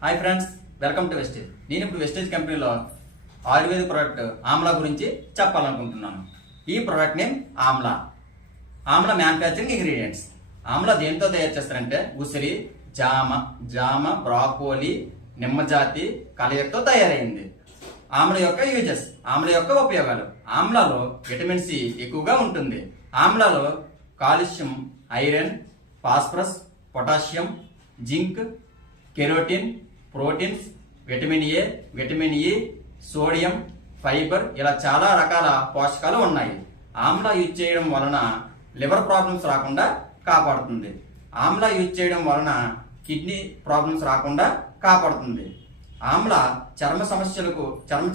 Hi friends, welcome to Vestige. నేను ఇప్పుడు wastage కంపెనీలో ఆయుర్వేద ప్రోడక్ట్ ఆమ్లా గురించి చెప్పాలనుకుంటున్నాను. ఈ product name Amla. Amla manufacturing ingredients. Amla దేంతో తయారు చేస్తారంటే ఉసిరి, జామ, బ్రాకోలీ, నిమ్మజాతి కలయికతో తయారైంది. ఆమ్ల యొక్క యూజెస్, ఆమ్ల యొక్క ఉపయోగాలు. ఆమ్లాలో విటమిన్ సి ఎక్కువగా ఉంటుంది. ఆమ్లాలో calcium, iron, phosphorus, potassium, zinc, carotene, proteins, vitamin A, vitamin E, sodium, fibre ఇలా చాలా రకాల పోషకాలు ఉన్నాయి. ఆమ్లా యూజ్ చేయడం వలన లివర్ ప్రాబ్లమ్స్ రాకుండా కాపాడుతుంది. ఆమ్లా యూజ్ చేయడం వలన కిడ్నీ ప్రాబ్లమ్స్ రాకుండా కాపాడుతుంది. ఆమ్లా చర్మ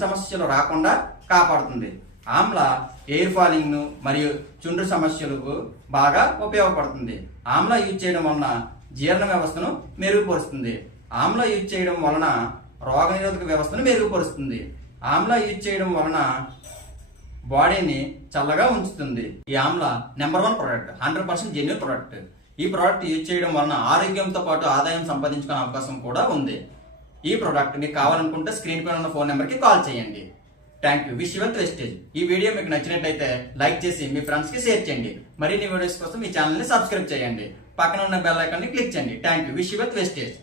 సమస్యలు రాకుండా కాపాడుతుంది. ఆమ్లా ఎయిర్ ఫాలింగ్ మరియు చుండ్రు సమస్యలకు బాగా ఉపయోగపడుతుంది. ఆమ్లా యూజ్ చేయడం వలన జీర్ణ వ్యవస్థను మెరుగుపరుస్తుంది. ఆమ్లా యూజ్ చేయడం వలన రోగనిరోధక వ్యవస్థను మెరుగుపరుస్తుంది. ఆమ్లా యూజ్ చేయడం వలన బాడీని చల్లగా ఉంచుతుంది. ఈ Amla number 1 product, 100% genuine product. ఈ ప్రోడక్ట్ యూజ్ చేయడం వలన ఆరోగ్యంతో పాటు ఆదాయం సంపాదించుకునే అవకాశం కూడా ఉంది. ఈ ప్రోడక్ట్ మీకు కావాలనుకుంటే స్క్రీన్ పైన ఉన్న ఫోన్ నెంబర్కి కాల్ చేయండి. Thank you. Wish your Vestige. ఈ వీడియో మీకు నచ్చినట్లయితే లైక్ చేసి మీ ఫ్రెండ్స్ కి షేర్ చేయండి. మరిన్ని వీడియోస్ కోసం మీ ఛానల్ ని సబ్స్క్రైబ్ చేయండి. పక్కన ఉన్న బెల్ ఐకాన్ ని క్లిక్ చేయండి. Thank you. Wish your wastage.